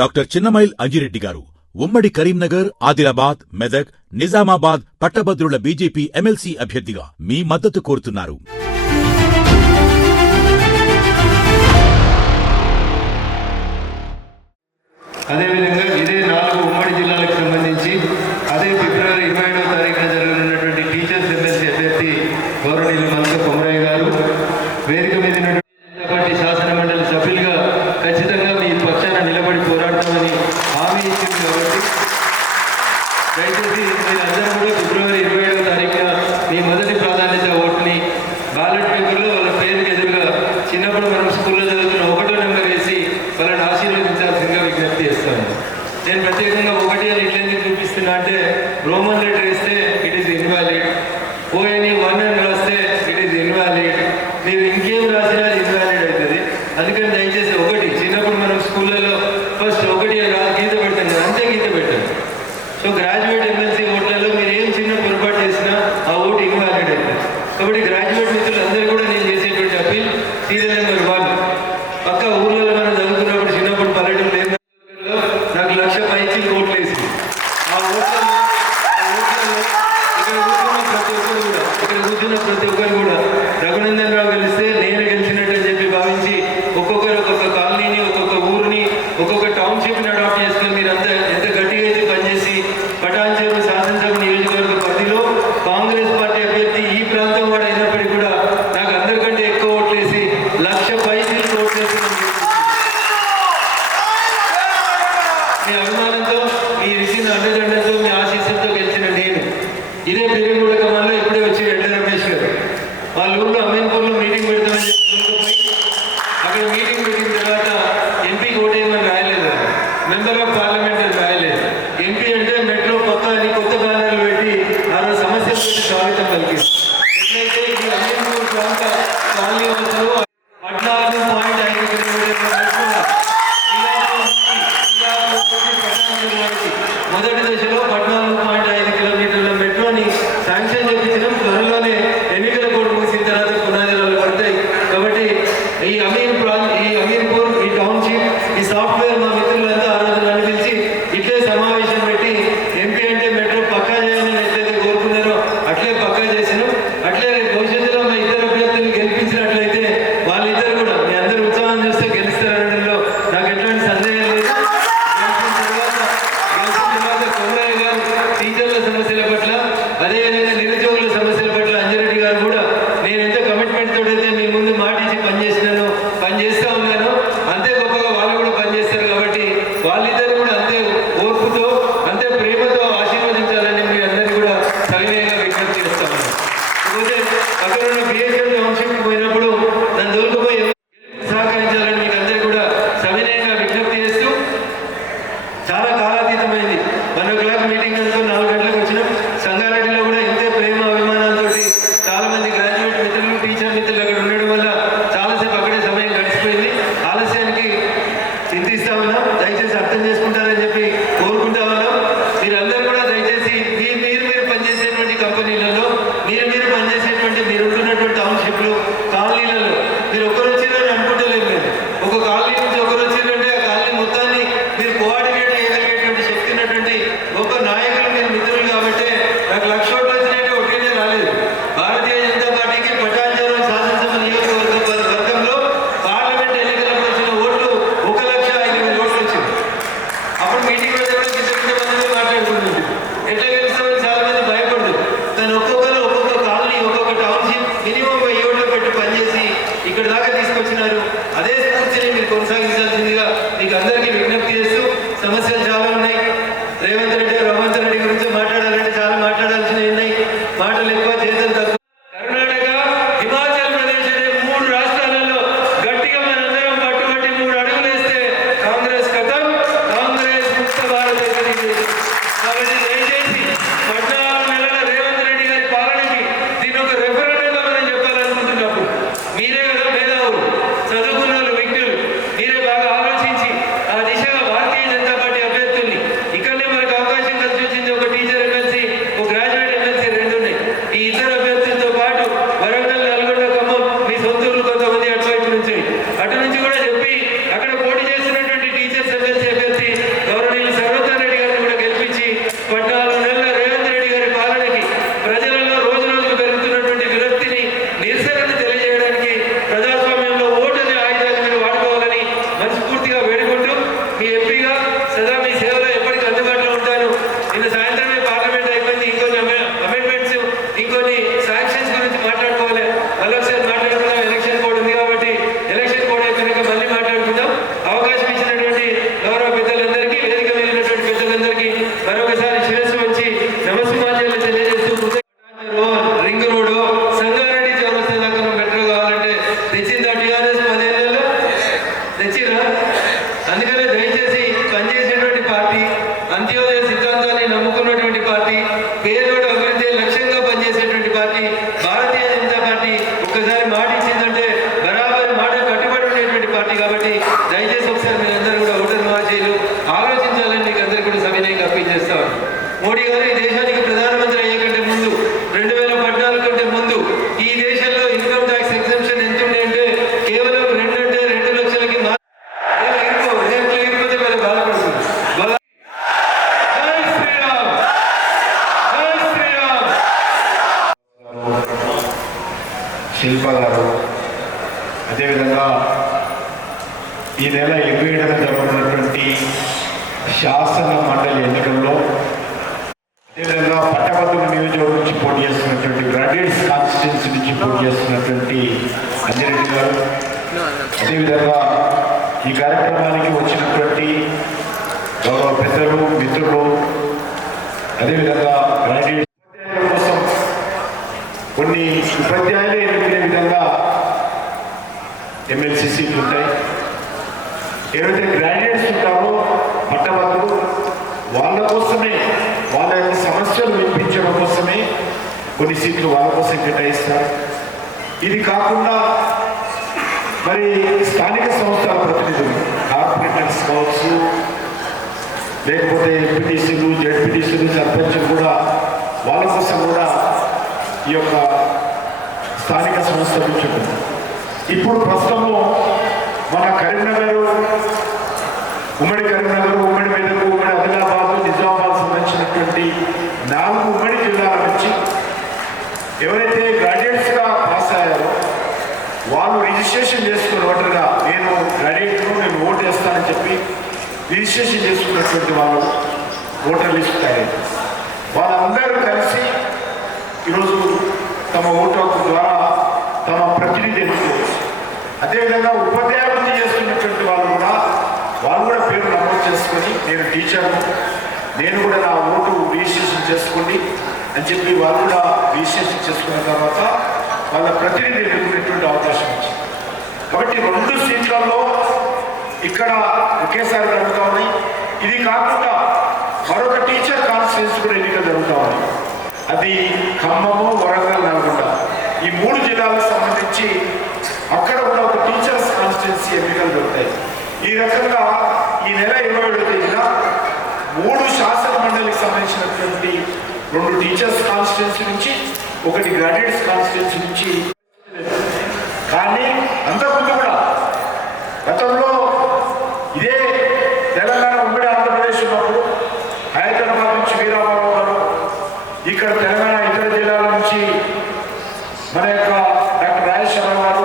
Doctor Chinnamail Anji Reddy గారు ఉమ్మడి కరీంనగర్, ఆదిలాబాద్, మెదక్, నిజామాబాద్ పట్టభద్రుల బీజేపీ ఎమ్మెల్సీ అభ్యర్థిగా మీ మద్దతు కోరుతున్నారు. అదేవిధంగా ఇదే 4 ఉమ్మడి జిల్లాలకు సంబంధించి అదే ఫిబ్రవరి 27వ తారీఖున జరగనున్నటువంటి టీచర్స్ ఎమ్మెల్సీ అభ్యర్థి గౌరవనీయులు మల్క కొమరయ్య గారు వేదిక మీద జనతా పార్టీ శాసన మండలి సభ్యులుగా ఖచ్చితంగా మీ పక్షాన నిలబడి పోరాడతామని హామీ ఇచ్చింది. కాబట్టి దయచేసి మీరందరూ కూడా ఫిబ్రవరి 27వ తారీఖున మీ మొదటి ప్రాధాన్యత ఓటుని బ్యాలెట్ పేపర్లో వాళ్ళ పేరుకి ఎదురుగా చిన్నప్పుడు మనం స్కూల్లో చదువుతున్న 1వ నెంబర్ వేసి వాళ్ళని ఆశీర్వదించాల్సిందిగా విజ్ఞప్తి చేస్తాను. నేను ప్రత్యేకంగా 1 అని ఇట్లెందుకు చూపిస్తున్నా అంటే రోమన్ లెటర్ వేస్తే ఇట్ ఈస్ ఇన్వాలిడ్, ఓఎన్ఈ 1 అని రాస్తే ఇట్ ఈస్ ఇన్వాలిడ్, మీరు ఇంకేం రాసినా ఇన్వాలిడ్ అవుతుంది. అందుకని దయచేసి 1 చిన్నప్పుడు మనం స్కూళ్ళలో ఫస్ట్ 1 గీత పెడతాం కదా, అంతే గీత పెట్టాం. సో గ్రాడ్యుయేట్ ఎమ్మెల్సీ ఓట్లలో మీరు ఏం చిన్న పొరపాటు చేసినా ఆ ఓటు ఇన్వాలిడ్ అవుతుంది. కాబట్టి గ్రాడ్యుయేట్ మిత్రులందరూ కూడా నేను చేసేటువంటి అప్పీల్ సీరియల్ నెంబర్ 1 పక్క ఊర్లలో మనం చదువుకున్నప్పుడు చిన్నప్పుడు పల్లెటూరు నాకు 1,00,000 పైచి ఓట్లు వేసింది. ఆ ఓట్లలో ఇక్కడ కూర్చున్న ప్రతి ఒక్కరు కూడా రఘునందన్ రావు గెలిస్తే నేను గెలిచినట్టు అని చెప్పి భావించి ఒక్కొక్కరు ఒక్కొక్క కాలనీని, ఒక్కొక్క ఊరిని, ఒక్కొక్క టౌన్షిప్ని అడాప్ట్ చేసుకుని మీరంతా ఎంత గట్టిగా అయితే పనిచేసి పటాన్చెరు శాసనసభ నియోజకవర్గ పరిధిలో కాంగ్రెస్ పార్టీ అభ్యర్థి ఈ ప్రాంతం వాడు అయినప్పటికీ కూడా నాకు అందరికంటే ఎక్కువ ఓట్లు వేసి 1,00,000 పైచి ఓట్లు వేసి మీ అభిమానంతో, మీ ఇచ్చిన అండదండతో, మీ ఆశీస్సులతో గెలిచిన నేను ఇదే పెరుగుగూడ కమాల్లో ఇప్పుడే వచ్చి ఎడ్ల రమేష్ గారు వాళ్ళ ఊళ్ళో అమీన్పూర్లో మీటింగ్ పెడతామని చెప్పి అక్కడ మీటింగ్ పెట్టిన తర్వాత ఎంపీకి ఓటేయమని రాయలేదు, మెంబర్ ఆఫ్ పార్లమెంట్ అని రాయలేదు. ఎంపీ అంటే మెట్రో పక్క అని కొత్త బ్యానర్లు పెట్టి ఆ రోజు సమస్యలు పెట్టి స్వాగతం పలికింది. ఎట్లయితే ఈ అమీన్పూర్ ప్రాంత కాలనీ వాసులు 14.5 కిలోమీటర్ల మొదటి దశలో 14.5 కిలోమీటర్ల మెట్రోని శాంక్షన్ చేయించడం. త్వరలోనే ఎన్నికల కోడ్ ముగిసిన తర్వాత పునాదిరాలు పడతాయి. కాబట్టి ఈ అమీర్పూర్, ఈ టౌన్షిప్, ఈ సాఫ్ట్వేర్ మా మిత్రులంతా ఆ రోజు నన్ను పిలిచి ఇట్లే సమావేశం పెట్టి ఎంపీ అంటే మెట్రో పక్కా చేయాలని ఎట్లయితే కోరుకున్నారో అట్లే పక్కా చేసినాం. అట్లే భవిష్యత్తులో మా ఇద్దరు అభ్యర్థులు గెలిపించినట్లయితే వాళ్ళిద్దరు కూడా మీ అందరూ ఉత్సాహం చూస్తే గెలుస్తారనడంలో నాకు ఎట్లాంటి సందేహం లేదు. కొమరయ్య గారు టీచర్ల సమస్యల పట్ల, అదేవిధంగా నిరుద్యోగుల సమస్యల పట్ల అంజిరెడ్డి గారు కూడా నేను ఎంత కమిట్మెంట్ తోడైతే మీ ముందు మాట ఇచ్చి పనిచేస్తా ఉన్నాను అంతే గొప్పగా వాళ్ళు కూడా పనిచేస్తారు. కాబట్టి వాళ్ళిద్దరు కూడా అంతే ఓర్పుతో, అంతే ప్రేమతో ఆశీర్వదించాలని మీ అందరినీ కూడా సవినయంగా విజ్ఞప్తి చేస్తా ఉన్నాను. కాకపోతే అక్కడ ఉన్న బిహెచ్ఎల్ టౌన్షిప్కి పోయినప్పుడు నన్ను దొరికిపోయి సహకరించాలని మీకు అందరికీ కూడా సవినయంగా విజ్ఞప్తి చేస్తూ చాలా కాలాతీతమైంది. 1 o'clock మీటింగ్ అంతా 4 గంటలకు వచ్చినాం. సంగారెడ్డిలో కూడా ఇంతే ప్రేమ అభిమానాలతో చాలా మంది గ్రాడ్యుయేట్ మిత్రులు, టీచర్ మిత్రులు అక్కడ ఉండడం వల్ల చాలాసేపు అక్కడే సమయం గడిచిపోయింది. ఆలస్యానికి చింతిస్తా ఉన్నాం, దయచేసి అర్థం చేసుకుంటారని చెప్పి కోరుకుంటా ఉన్నాం. మీరందరూ కూడా దయచేసి మీరు పనిచేసేటువంటి కంపెనీలలో, మీరు పనిచేసేటువంటి, మీరు ఉంటున్నటువంటి టౌన్షిప్లు, కాలనీలలో మీరు ఒకరు వచ్చిందని అనుకుంటలేదు. మీరు ఒక కాలనీ నుంచి ఒకరు వచ్చిందంటే ఆ కాలనీ మొత్తాన్ని మీరు కోఆర్డినేట్ చేయగలిగేటువంటి శక్తి ఉన్నటువంటి గొప్ప నాయకులు మీరు మిత్రులు. కాబట్టి నాకు 1,00,000 ఓట్లు వచ్చినట్టు ఒకటే రాలేదు. భారతీయ జనతా పార్టీకి పటాన్చెరు శాసనసభ నియోజకవర్గంలో పార్లమెంట్ ఎన్నికలకు వచ్చిన ఓట్లు 1,05,000 ఓట్లు వచ్చింది. అప్పుడు మీటింగ్ పెడితే కూడా మంది మాట్లాడుకుంటుంది ఎట్లా గెలుస్తామని చాలా మంది భయపడదు. కానీ ఒక్కొక్కరు ఒక్కొక్క కాలనీ, ఒక్కొక్క టౌన్షిప్ మినిమం 1000 ఓట్లు పెట్టి పనిచేసి ఇక్కడ దాకా తీసుకొచ్చినారు. అదే స్ఫూర్తిని మీరు కొనసాగించాల్సిందిగా మీకు అందరికీ విజ్ఞప్తి చేస్తూ, సమస్యలు చాలా ఉన్నాయి. రేవంత్ రెడ్డి గురించి మాట్లాడాలంటే చాలా మాట్లాడాల్సినవి ఉన్నాయి. మాటలు ఎక్కువ, చేతులు తక్కువ. కర్ణాటక, హిమాచల్ ప్రదేశ్ అనే 3 రాష్ట్రాలలో గట్టిగా మనందరం పట్టుబట్టి 3 అడుగులు వేస్తే కాంగ్రెస్ కథం, కాంగ్రెస్ ముక్త భారత్ అవుతుంది. కాబట్టి దయచేసి 14 నెలల రేవంత్ రెడ్డి గారి పాలనకి దీని ఒక రెఫరెండంగా మనం చెప్పాలనుకుంటున్నప్పుడు మీరే కదా మేధావులు, చదువుకున్న వ్యక్తులు, మీరే బాగా ఆలోచించి ఆ దిశగా భారతీయ జనతా పార్టీ అభ్యర్థుల్ని మోడీ గారు ఈ దేశానికి ప్రధానమంత్రి అయ్యే కంటే ముందు 2014 కంటే ముందు ఈ దేశంలో ఇన్కమ్ ట్యాక్స్ ఎగ్జంప్షన్ ఎంత ఉండే అంటే కేవలం 2 లక్షలకి ఇరిగిపోతే మరి బాధపడుతుంది. జై శ్రీరామ్, జై శ్రీరామ్. శిల్ప గారు, అదేవిధంగా ఈ నెల 27న జరుగుతున్నటువంటి శాసన మండలి ఎన్నికల్లో, అదేవిధంగా పట్టభద్రుల నియోజకవర్గం నుంచి పోటీ చేస్తున్నటువంటి గ్రాడ్యుయేట్స్ కాన్స్టిట్యున్సీ నుంచి పోటీ చేస్తున్నటువంటి అంజిరెడ్డి గారు, అదేవిధంగా ఈ కార్యక్రమానికి వచ్చినటువంటి గౌరవ పెద్దలు, మిత్రులు, అదేవిధంగా గ్రాడ్యుయేట్స్ కోసం కొన్ని ఉపాధ్యాయులు ఎన్నుకునే విధంగా ఎమ్మెల్సీ సీట్లు ఉంటాయి. ఏవైతే గ్రాడ్యుయేట్స్ ఉంటారో పట్టభద్రులు, వాళ్ళ కోసమే, వాళ్ళ యొక్క సమస్యలు వినిపించడం కోసమే కొన్ని సీట్లు వాళ్ళ కోసం కేటాయిస్తారు. ఇది కాకుండా మరి స్థానిక సంస్థల ప్రతినిధులు, కార్పొరేటర్స్ కావచ్చు, లేకపోతే ఎంపీటీసీలు, జెడ్పీటీసీలు, సర్పంచులు కూడా వాళ్ళ కోసం కూడా ఈ యొక్క స్థానిక సంస్థ నుంచి ఉంటుంది. ఇప్పుడు ప్రస్తుతంలో మన కరీంనగర్, ఉమ్మడి కరీంనగర్, ఉమ్మడి మెదక్, ఉమ్మడి ఆదిలాబాద్, నిజామాబాద్ సంబంధించినటువంటి 4 ఉమ్మడి జిల్లాల నుంచి ఎవరైతే గ్రాడ్యుయేట్స్గా పాస్ అయ్యారో వాళ్ళు రిజిస్ట్రేషన్ చేసుకుని ఓటర్గా, నేను గ్రాడ్యుయేట్ను, నేను ఓటు వేస్తానని చెప్పి రిజిస్ట్రేషన్ చేసుకున్నటువంటి వాళ్ళు ఓటర్ లిస్ట్ తయారు. వాళ్ళందరూ కలిసి ఈరోజు తమ ఓటు హక్కు ద్వారా తమ ప్రతినిధి ఎన్నుకోవచ్చు. అదేవిధంగా ఉపాధ్యాయులు చేస్తున్నటువంటి వాళ్ళు కూడా పేరు నమోదు చేసుకొని, నేను టీచర్ను, నేను కూడా నా ఓటు రిజిస్ట్రేషన్ చేసుకోండి అని చెప్పి వాళ్ళు కూడా రిజిస్ట్రేషన్ చేసుకున్న తర్వాత వాళ్ళ ప్రతినిధి ఎన్నుకునేటువంటి అవకాశం వచ్చింది. కాబట్టి 2 సీట్లలో ఇక్కడ ఒకేసారి జరుగుతూ ఉన్నాయి. ఇది కాకుండా మరొక టీచర్ కాన్స్టిట్యున్సీ కూడా ఎన్నికలు జరుగుతూ ఉన్నాయి. అది ఖమ్మము, వరంగల్, నల్గొండ, ఈ 3 జిల్లాలకు సంబంధించి అక్కడ కూడా ఒక టీచర్స్ కాన్స్టిట్యున్సీ ఎన్నికలు జరుగుతాయి. ఈ రకంగా ఈ నెల 27వ తేదీన 3 శాసన మండలికి సంబంధించినటువంటి 2 టీచర్స్ కాన్స్టిట్యున్సీ నుంచి, 1 గ్రాడ్యుయేట్స్ కాన్స్టిట్యున్సీ నుంచి. కానీ అంతకుముందు కూడా గతంలో ఇదే తెలంగాణ ఉమ్మడి ఆంధ్రప్రదేశ్ ఉన్నప్పుడు హైదరాబాద్ నుంచి వీరాబాబు గారు, ఇక్కడ తెలంగాణ ఇతర జిల్లాల నుంచి మన యొక్క డాక్టర్ రాజేశ్వర గారు,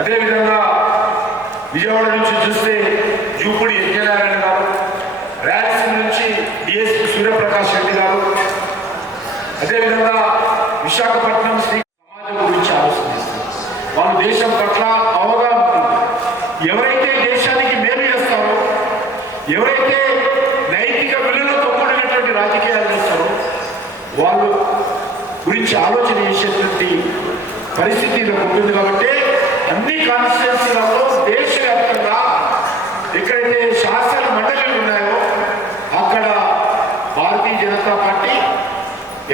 అదేవిధంగా విజయవాడ నుంచి చూస్తే జూపుడి యజ్ఞనారాయణ గారు, రాయలసీమ నుంచి డిఎస్పీ సూర్యప్రకాష్ రెడ్డి గారు, అదేవిధంగా విశాఖపట్నం శ్రీ సమాజం గురించి ఆలోచిస్తారు. వాళ్ళు దేశం పట్ల అవగాహన ఉంటుంది. ఎవరైతే దేశానికి మేలు చేస్తారో, ఎవరైతే నైతిక విలువలతో కూడినటువంటి రాజకీయాలు చేస్తారో వాళ్ళు గురించి ఆలోచన చేసేటువంటి పరిస్థితి ఉంటుంది. కాబట్టి అన్ని కాన్స్టిట్యున్సీలలో దేశవ్యాప్తంగా ఎక్కడైతే శాసన మండలిలు ఉన్నాయో అక్కడ భారతీయ జనతా పార్టీ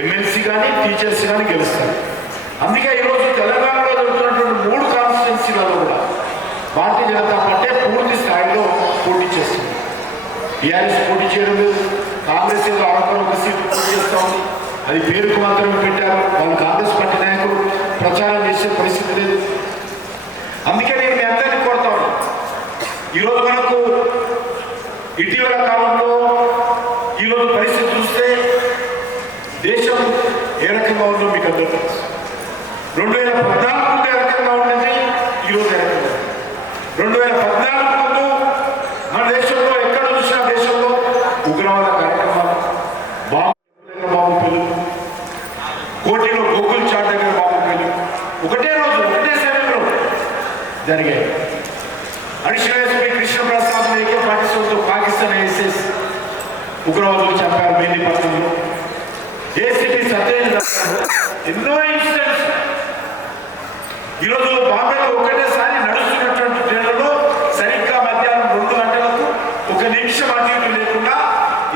ఎమ్మెల్సీ కానీ టీచర్స్ కానీ గెలుస్తారు. అందుకే ఈరోజు తెలంగాణలో జరుగుతున్నటువంటి 3 కాన్స్టిట్యున్సీలలో కూడా భారతీయ జనతా పార్టీ పూర్తి స్థాయిలో పోటీ చేస్తుంది. టీఆర్ఎస్ పోటీ చేయడం లేదు. కాంగ్రెస్ ఏదో ఒక సీటు పోటీ చేస్తూ ఉంది. అది పేరుకు మాత్రమే పెట్టారు. వాళ్ళు కాంగ్రెస్ పార్టీ నాయకులు ప్రచారం చేసే పరిస్థితి లేదు. అందుకే నేను మీ అందరినీ కోరుతా ఉన్నాను. ఈరోజు మనకు ఇటీవల కాలంలో ఈరోజు పరిస్థితి చూస్తే దేశం ఏ రకంగా ఉందో మీకు అందరూ తెలుసు. 2014 ముందు ఏ రకంగా ఉండేది, ఈరోజు ఏ రకంగా. 2014 ముందు మన దేశంలో ఎక్కడ చూసినా దేశంలో ఉగ్రవాద కార్యక్రమాలు, బాబు పిల్లలు, కోటిలో గోకుల్ చాట్ దగ్గర బాబు పిల్లలు ఒకటే రోజు ఒకటే సమయంలో జరిగాయి. అడిషనల్ ఎస్పీ కృష్ణప్రసాద్ ఏకే పాటిస్తూ పాకిస్తాన్ ఐఎస్ఎస్ ఉగ్రవాదులు చంపారు మేదీపట్నంలో. ఏసీపీ సత్యేంద్ర ఎన్నో ఇన్సిడెంట్స్. ఈరోజు బాంబేలో ఒకటేసారి నడుస్తున్నటువంటి ట్రైన్లలో సరిగ్గా మధ్యాహ్నం 2 గంటలకు 1 నిమిషం అటు ఇటు లేకుండా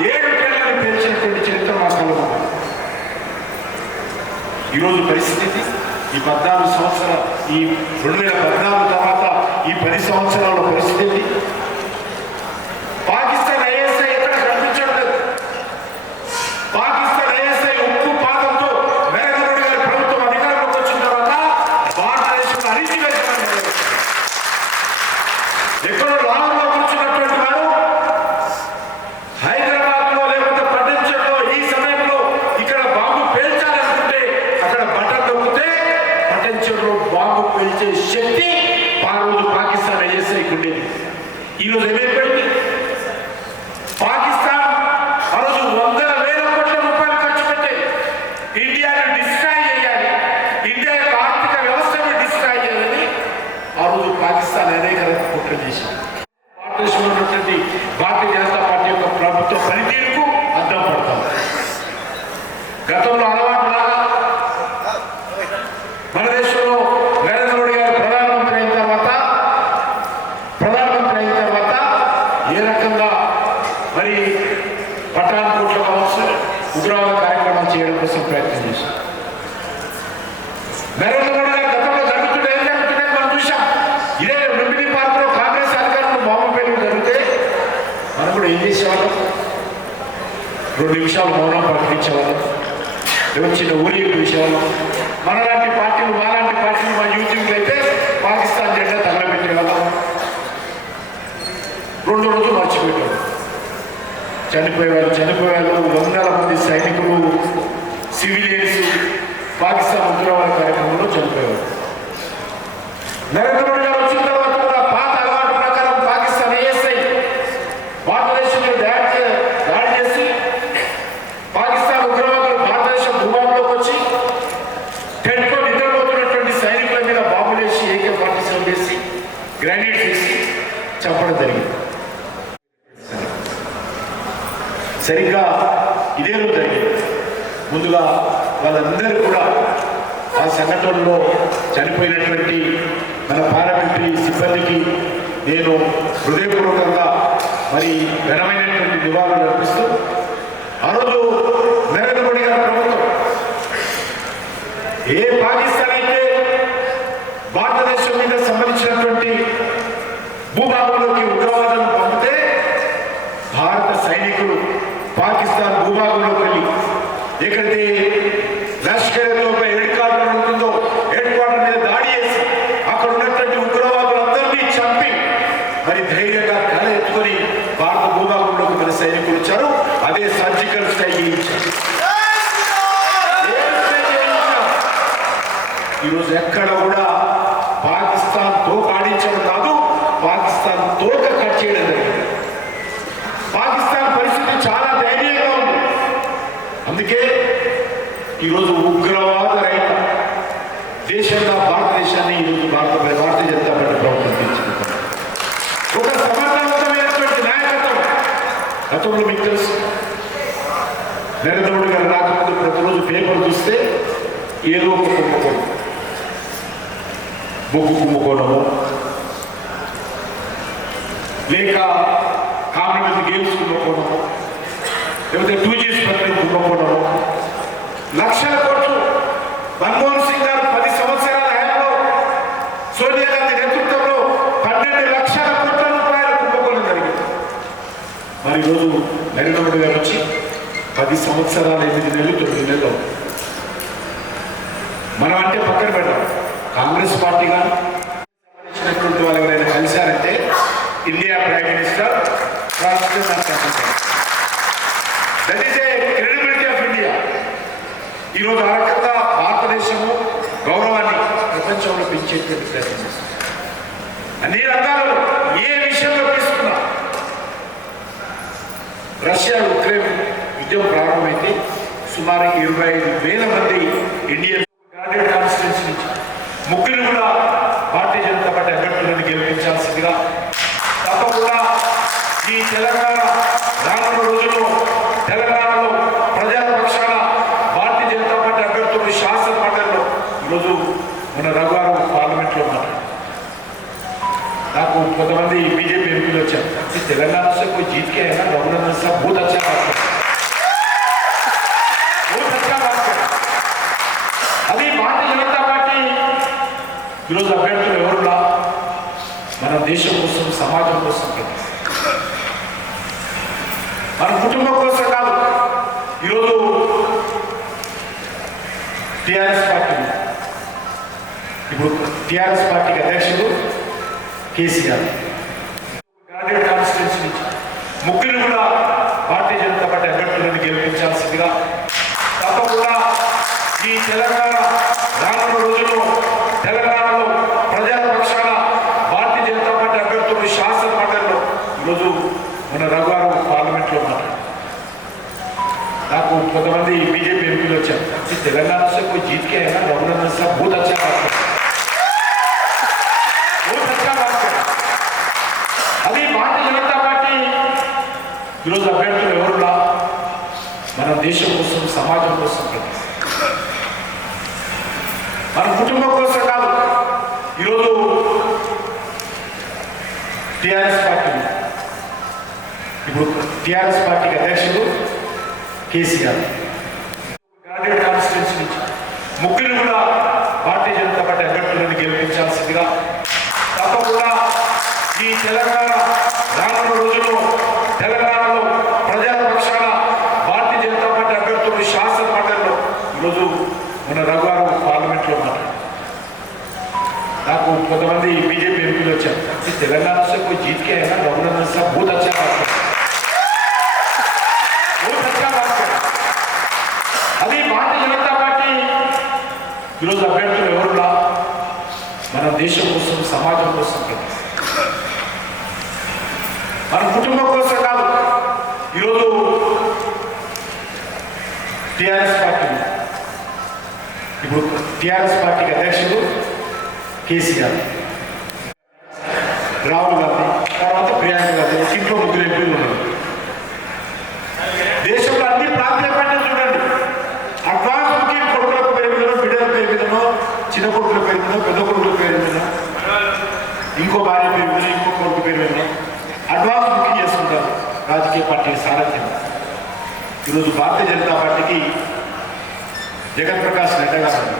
7 ట్రైన్లను పేర్చినటువంటి చరిత్ర మా కళ్ళకు. ఈరోజు పరిస్థితి ఈ 14 సంవత్సరాలు, ఈ 2014 తర్వాత ఈ 10 సంవత్సరాల పరిస్థితి పాకిస్తాన్ ఐఎస్ఐ ఎక్కడ కనిపించడం లేదు. పఠాన్కోట్లో కావచ్చు ఉగ్రవాద కార్యక్రమాలు చేయడం కోసం ప్రయత్నం చేశారు. నరేంద్ర మోడీ గారు గతంలో జరుగుతుంటే ఏం జరుగుతుంటే మనం చూసాం. ఇదే లుంబిని పార్క్లో కాంగ్రెస్ అధికారులు బాంబు పేలుడు జరిగితే మనం కూడా ఏం చేసేవాళ్ళం, 2 నిమిషాలు మౌనం ప్రకటించేవాళ్ళం, ఎవరు చిన్న ఊరికి చూసేవాళ్ళం. మనలాంటి పార్టీలు మాలాంటి పార్టీలు మా యూట్యూబ్లో అయితే పాకిస్తాన్ జెండా తగలబెట్టేవాళ్ళం. 2 రోజులు మర్చిపోయేవాళ్ళు, చనిపోయేవాళ్ళు వందల మంది సైనికులు, సివిలియన్స్ పాకిస్తాన్ ఉగ్రవాద కార్యక్రమంలో చనిపోయేవారు. నరేంద్ర మోడీ గారు వచ్చిన తర్వాత కూడా పాత అలవాటు ప్రకారం పాకిస్తాన్ ఏఎస్ఐ భారతదేశంలో దాడి చేసి పాకిస్తాన్ ఉగ్రవాదులు భారతదేశం భూభాగంలోకి వచ్చి టెంట్లో నిద్రపోతున్నటువంటి సైనికుల మీద బాంబులేసి AK-47 వేసి గ్రానైట్ వేసి చంపడం జరిగింది. సరిగ్గా ఇదే రోజు జరిగింది. ముందుగా వాళ్ళందరూ కూడా ఆ సంఘటనలో చనిపోయినటువంటి మన పార్లమెంటరీ సిబ్బందికి నేను హృదయపూర్వకంగా మరి ఘనమైనటువంటి నివాళులు అర్పిస్తూ, ఆ రోజు నరేంద్ర మోడీ గారి ప్రభుత్వం ఏ పాకిస్తాన్ అయితే భారతదేశం మీద సంబంధించినటువంటి భూభాగంలోకి ఉగ్రవాదులను పంపితే భారత సైనికులు పాకిస్తాన్ భూభాగంలోకి వెళ్ళి ఎక్కడైతే లష్కర్లో హెడ్ క్వార్టర్ ఉంటుందో హెడ్ క్వార్టర్ మీద దాడి చేసి అక్కడ ఉన్నటువంటి ఉగ్రవాదులందరినీ చంపి మరి ధైర్యంగా కళ ఎత్తుకొని భారత భూభాగంలోకి మన సైనికులు వచ్చారు. అదే సర్జికల్ స్ట్రైక్ చేయించారు. ఈరోజు ఎక్కడ కూడా పాకిస్తాన్ తోక ఆడించడం కాదు, పాకిస్తాన్ తోక కట్ చేయడం జరిగింది. పాకిస్తాన్ పరిస్థితి చాలా దయనీయంగా ఉంది. అందుకే ఈరోజు ఉగ్రవాద రహిత దేశంగా భారతదేశాన్ని ఈరోజు భారతీయ జనతా పార్టీ ప్రభుత్వం తీర్చిదిద్దాం. ఒక సమర్థవంతమైనటువంటి నాయకత్వం. గతంలో మీకు తెలుసు, నరేంద్ర మోడీ గారు రాకముందు ప్రతిరోజు పేపర్ చూస్తే ఏదో ఒక కుంభకోణం, బొగ్గు కుంభకోణము, లేక కామన్వెల్త్ గేమ్స్ కుంభకోణము, లేకపోతే 2G స్పందన కుంభకోణము, లక్షల కోట్లు మన్మోహన్ సింగ్ గారు 10 సంవత్సరాల హయాంలో సోనియా గాంధీ నేతృత్వంలో 12 లక్షల కోట్ల రూపాయల కుంభకోణం జరిగింది. మరి ఈరోజు నరేంద్ర మోడీ గారు వచ్చి 10 సంవత్సరాల 8 నెలలు 9 నెలలు. మనం అంటే పక్కన పెడదాం, కాంగ్రెస్ పార్టీ కానీ సంబంధించినటువంటి వాళ్ళు ఎవరైనా కలిశారంటే India prime minister that is a credibility of India. ఈరోజు ఆ రకంగా భారతదేశము గౌరవాన్ని ప్రపంచంలో పెంచేటువంటి ప్రయత్నం చేస్తుంది. అన్ని రంగాల్లో ఏ విషయంలో తీసుకున్నా, రష్యా ఉక్రెయిన్ యుద్ధం ప్రారంభమైతే సుమారు 25,000 మంది ఇండియన్ గ్రాడ్యుయేట్ కాన్స్టిట్యూన్సీ నుంచి 3 కూడా భారతీయ జనతా పార్టీ అభ్యర్థులను గెలిపించాల్సిందిగా తప్పకుండా ఈ తెలంగాణ రానున్న రోజుల్లో తెలంగాణలో ప్రజల పక్షాన భారతీయ జనతా పార్టీ అభ్యర్థులు శాసన మండలిలో ఈరోజు మన రఘువారం పార్లమెంట్లో మాట్లాడారు. నాకు కొంతమంది బీజేపీ ఎంపీలు వచ్చారు, తెలంగాణ से कोई जीत के है ना रघुनंदन साहब बहुत अच्छा बात कर, बहुत अच्छा बात कर. అది భారతీయ జనతా పార్టీ ఈరోజు అభ్యర్థులు ఎవరున్నా మన దేశం కోసం, సమాజం కోసం, మన కుటుంబం కోసం కాదు. ఈరోజు టిఆర్ఎస్ పార్టీ, ఇప్పుడు టిఆర్ఎస్ పార్టీకి అధ్యక్షుడు కేసీఆర్ గ్రాడ్యుయేట్ కాన్స్టిట్యూన్సీ నుంచి 3 కూడా భారతీయ జనతా పార్టీ అభ్యర్థులను గెలిపించాల్సిందిగా తప్పకుండా ఈ తెలంగాణ రానున్న రోజుల్లో తెలంగాణలో ప్రజల పక్షాన భారతీయ జనతా పార్టీ అభ్యర్థులు శాసన మండలిలో ఈరోజు మన రఘువారం పార్లమెంట్లో మాట్లాడారు. నాకు కొంతమంది బీజేపీ ఎంపీలు వచ్చారు, తెలంగాణ से कोई जीत के है ना रघुनंदन साहब बहुत अच्छा बात कर, बहुत अच्छा बात कर. అది భారతీయ జనతా పార్టీ ఈరోజు అభ్యర్థులు ఎవరున్నా మన దేశం కోసం, సమాజం కోసం, మన కుటుంబం కోసం కాదు. ఈరోజు టిఆర్ఎస్ పార్టీ, ఇప్పుడు టిఆర్ఎస్ పార్టీకి అధ్యక్షుడు కేసీఆర్. గ్రాడ్యుయేట్ కాన్స్టిట్యూన్సీ నుంచి ముగ్గురు కూడా భారతీయ జనతా పార్టీ అభ్యర్థులను గెలిపించాల్సిందిగా తప్పకుండా ఈ తెలంగాణ రానున్న రోజుల్లో తెలంగాణలో ప్రజల పక్షాన భారతీయ జనతా పార్టీ అభ్యర్థులు శాసన మండలిలో ఈరోజు మన రఘువారం పార్లమెంట్లో మాట్లాడారు. నాకు కొంతమంది बीजेपी ఎంపీలు వచ్చారు. తెలంగాణ से कोई जीत के है ना रघुनंदन साहब बहुत अच्छा बात कर बहुत अच्छा बात कर అది భారతీయ జనతా పార్టీ ఈరోజు అభ్యర్థులు ఎవరున్నా మన దేశం కోసం సమాజం కోసం మన కుటుంబం కోసం కాదు. ఈరోజు టిఆర్ఎస్ పార్టీ ఇప్పుడు టిఆర్ఎస్ పార్టీకి అధ్యక్షుడు కేసీఆర్, రాహుల్ గాంధీ, తర్వాత ప్రియాంక గాంధీ, ఇంట్లో ముగ్గురు ఎంపీలు ఉన్నారు. దేశంలో అన్ని ప్రాంతీయ పార్టీలు చూడండి, అడ్వాన్స్కి కొడుకుల పేరు మీదనో బిడ్డల పేరు మీదనో చిన్న కొడుకుల పేరు మీదనో పెద్ద కొడుకుల పేరు మీదనో ఇంకో భార్య పేరు మీదనో ఇంకో కొడుకు పేరు మీదనో అడ్వాన్స్ బుకింగ్ చేసుకుంటారు రాజకీయ పార్టీ సారథ్యం. ఈరోజు భారతీయ జనతా పార్టీకి జగత్ ప్రకాష్ నడ్డా గారు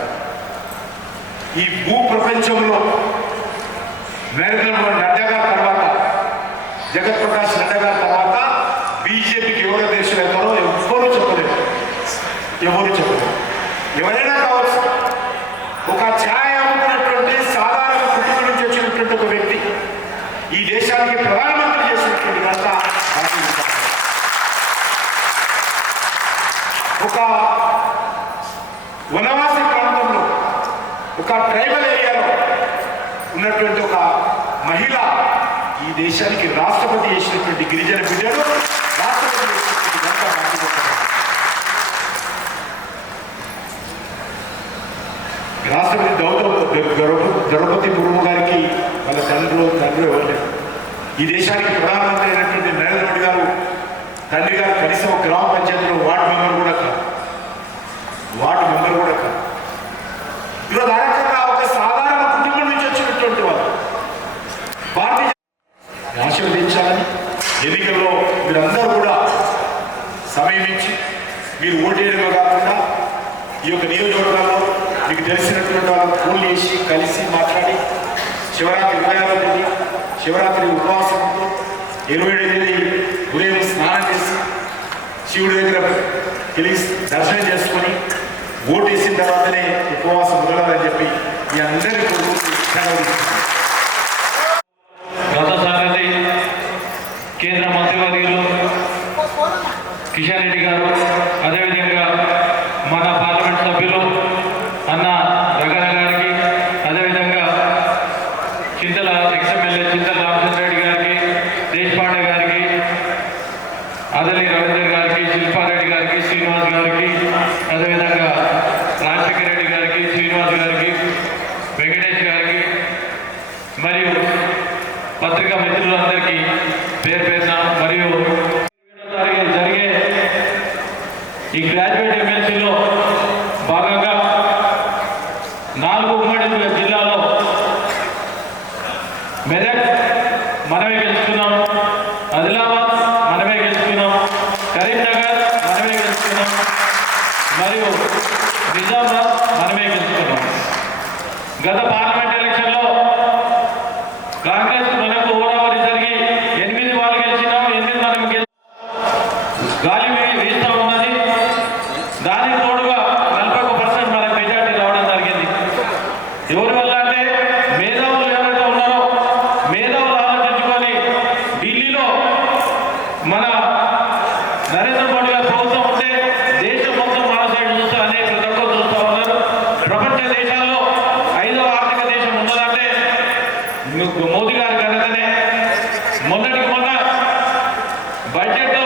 ఈ భూ ప్రపంచంలో నరేంద్ర మోడీ నడ్డా గారి తర్వాత జగత్ ప్రకాష్ నడ్డా గారి తర్వాత బీజేపీకి ఎవరు అధ్యక్షులు అవుతారో ఎవరు చెప్పలేదు. ఎవరైనా కావచ్చు. ఒక ఛాయ అమ్ముకున్నటువంటి సాధారణ కుటుంబం నుంచి వచ్చినటువంటి ఒక వ్యక్తి ఈ దేశానికి ప్రధానమంత్రి చేసినటువంటి ఘనత ఒక వనవాసి ప్రాంతంలో ఒక ట్రైబల్ ఏరియాలో ఉన్నటువంటి ఒక మహిళ ఈ దేశానికి రాష్ట్రపతి చేసినటువంటి గిరిజన బిడ్డలు రాష్ట్రపతి చేసినటువంటి రాష్ట్రపతి ద్రౌపది ముర్ము గారికి వాళ్ళ తండ్రి ఎవరు లేరు. ఈ దేశానికి ప్రధానమంత్రి అయినటువంటి నరేంద్ర మోడీ గారు తండ్రి గారు కనీసం గ్రామ పంచాయతీలో వార్డు మెంబర్ కూడా కాదు. ఈరోజు ఆయనకన్నా ఒక సాధారణ కుటుంబం నుంచి వచ్చినటువంటి వాళ్ళు భారతీయ ఆశీర్వదించాలని ఎన్నికల్లో మీరందరూ కూడా సమయం ఇచ్చి మీరు ఓటేయడమే కాకుండా ఈ యొక్క నియోజకవర్గాల్లో మీకు తెలిసినటువంటి వాళ్ళు ఫోన్ చేసి కలిసి మాట్లాడి శివరాత్రి 26వ తేదీ శివరాత్రి ఉపవాసంతో 27వ తేదీ ఉదయం స్నానం చేసి శివుడి దగ్గర వెళ్ళి దర్శనం చేసుకొని ఓటు వేసిన తర్వాతనే ఉపవాసం మొదలవాలని చెప్పి మీ అందరికీ గత సారథి కేంద్ర మంత్రివర్యులు కిషన్ రెడ్డి గారు, అదేవిధంగా మన పార్లమెంట్ సభ్యులు అన్న రఘన గారికి, అదేవిధంగా చింతల ఎక్స్ఎమ్మెల్యే చింతల రామచంద్ర రెడ్డి గారికి, దేశపాండే గారికి, అదలి రవీందర్ గారికి, శిల్పారెడ్డి గారికి, శ్రీనివాస్ గారికి, అదేవిధంగా రాజశేఖర రెడ్డి గారికి, శ్రీనివాస్ గారికి, వెంకటేష్ గారికి మరియు పత్రికా మిత్రులందరికీ పేరు పేరున మరియు జరిగే ఈ గ్రాడ్యుయేట్ ఎమ్మెల్సీలో భాగంగా 4 ఉమ్మడి జిల్లాలో మెదక్ మనమే గెలుచుకున్నాం, ఆదిలాబాద్ మనమే గెలుచుకున్నాం, కరీంనగర్ మనమే గెలుచుకున్నాం మరియు నిజామాబాద్ మనమే గెలుచుకున్నాం. గత పార్లమెంట్ ఎలక్షన్లో కాంగ్రెస్ మనకు ఓవరావరి జరిగి 8 వాళ్ళు గెలిచినాం, 8 మనం గాలి వీస్తూ ఉన్నది. దానికి తోడుగా 41% మనకు మెజార్టీ రావడం జరిగింది. ఎవరి వల్ల అంటే మేధావులు ఎవరైతే ఉన్నారో మేధావులు ఆలోచించుకొని ఢిల్లీలో మన నరేంద్ర మోడీ గారి ప్రభుత్వం ఉంటే దేశం మొత్తం మన సైడ్ చూస్తూ అనేక తక్కువ చూస్తూ ఉన్నారు. ప్రపంచ దేశాల్లో 5వ ఆర్థిక దేశం ఉన్నదంటే మోదీ గారి ఘనతనే. మొన్నటికి మొన్న బడ్జెట్లో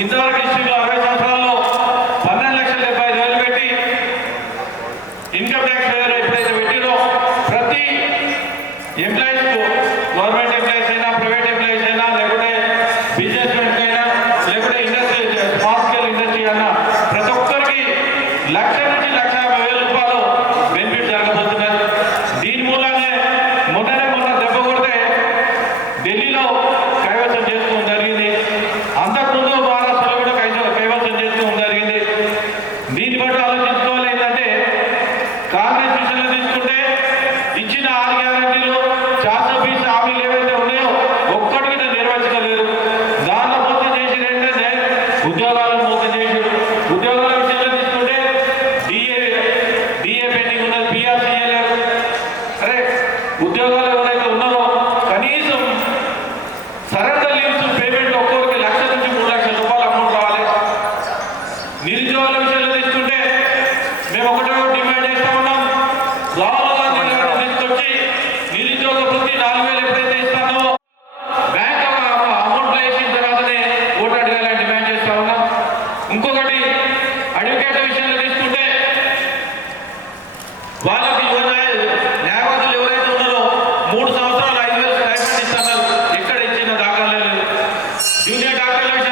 ఇంతవరకు ఇష్యూలో 60 సంవత్సరాల్లో 12,75,000 పెట్టి ఇన్కమ్ ట్యాక్స్ ఫేర్ ఎప్పుడైతే పెట్టిరో ప్రతి ఎంప్లాయీస్ గవర్నమెంట్ ఎంప్లాయీస్ అయినా ప్రైవేట్ ఎంప్లాయీస్ అయినా లేకపోతే బిజినెస్ మెన్ అయినా లేకపోతే ఇండస్ట్రీ స్మాల్ స్కేల్ ఇండస్ట్రీ అయినా ప్రతి ఒక్కరికి 1,00,000 నుంచి 1,50,000 రూపాయలు బెనిఫిట్ జరగబోతున్నారు. దీని మూలంగా మొన్న దెబ్బ కొడితే ఢిల్లీలో కైవసం చేసుకోవడం జరిగింది.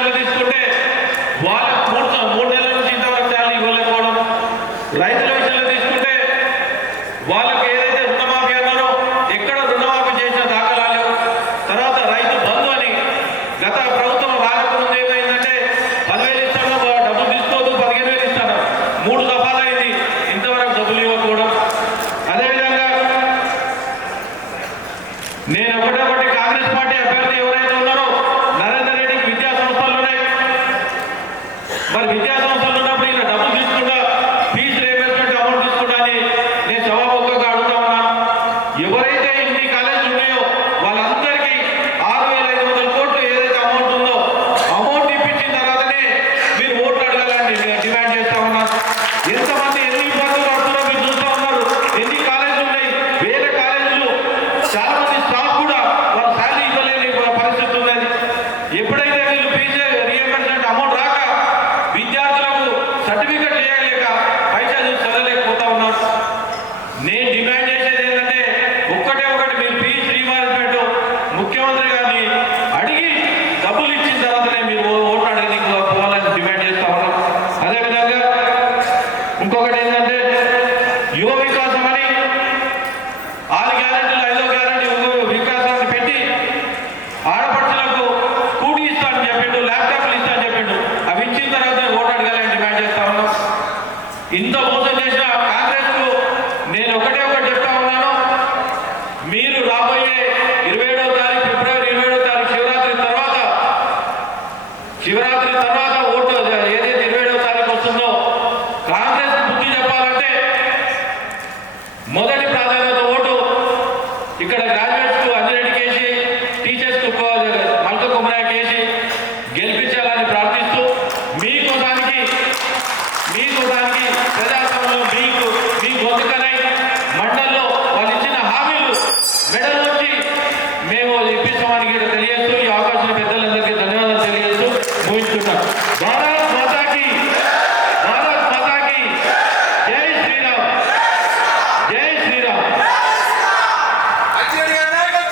విషయంలో తీసుకుంటే వాళ్ళకు 3 నెలల నుంచి ఇంతవరకు శాలరీ ఇవ్వలేకపోవడం, రైతుల విషయంలో తీసుకుంటే వాళ్ళకి ఏదైతే రుణమాఫీ అన్నారో ఎక్కడ రుణమాఫీ చేసిన దాఖలాలు లేవు. తర్వాత రైతు బంధు అని గత ప్రభుత్వం రాకముందు ఏమైందంటే 10,000 ఇస్తాను, డబ్బులు తీసుకోవద్దు, 15,000 ఇస్తాను, 3 దఫాలు అయింది, ఇంతవరకు డబ్బులు ఇవ్వకపోవడం. అదేవిధంగా నేను ఒకటి కాంగ్రెస్ పార్టీ అభ్యర్థి ఎవరైతే ఉన్నారో నరేందర్ రెడ్డికి విద్యా సంస్థలు ఉన్నాయి. మరి విద్యా సంస్థలు ఉన్నప్పుడు ఇలా డబ్బులు తీసుకుంటా ఫీజు రీయింబర్స్మెంట్ అమౌంట్ తీసుకుంటా అని నేను సభాముఖంగా అడుగుతా ఉన్నాను. ఎవరైతే ఇన్ని కాలేజీలు ఉన్నాయో వాళ్ళందరికీ 6,500 కోట్లు ఏదైతే అమౌంట్ ఉందో అమౌంట్ ఇప్పించిన తర్వాతనే మీరు ఓట్లు అడగాలని నేను డిమాండ్ చేస్తా ఉన్నాను. ఎంతమంది ఎన్ని ఇబ్బందులు పడుతున్నారో మీరు చూస్తూ ఉన్నారు. ఎన్ని కాలేజీలు ఉన్నాయి, వేల కాలేజీలు, చాలా మంది స్టాఫ్ కూడా వాళ్ళు శాలరీ ఇవ్వలేని పరిస్థితి ఉన్నది. ఎప్పుడైతే వీళ్ళు ఫీజు రీయింబర్స్మెంట్ అమౌంట్ రాక విద్యార్థులకు సర్టిఫికెట్ ఇవ్వలేక పైసా చూసి చదవలేకపోతా ఉన్నారు. నేను డిమాండ్ చేసేది ఏంటంటే ఒకటి మీరు ఫీజు రీయింబర్స్మెంట్ ముఖ్యమంత్రి గారిని అడిగి డబ్బులు ఇచ్చిన తర్వాతనే మీరు ఓట్లు అడిగి పోవాలని డిమాండ్ చేస్తా ఉన్నాం. అదేవిధంగా ఇంకొకటి ఏంటంటే యువ వికాసం అని 6 గ్యారెంటీలు 5వ గ్యారెంటీ వికాసాన్ని పెట్టి ఆడపడుచులకు స్కూటీ ఇస్తానని చెప్పిండు, ల్యాప్టాప్లు ఇస్తానని చెప్పిండు. అవి ఇచ్చిన తర్వాత ఓటు అడగాలని డిమాండ్ చేస్తా ఉన్నాం. ఇంత మోసం చేసిన కాంగ్రెస్కు నేను ఒకటి చెప్తా ఉన్నాను. మీరు రాబోయే 27వ తారీఖు ఫిబ్రవరి 27వ తారీఖు శివరాత్రి తర్వాత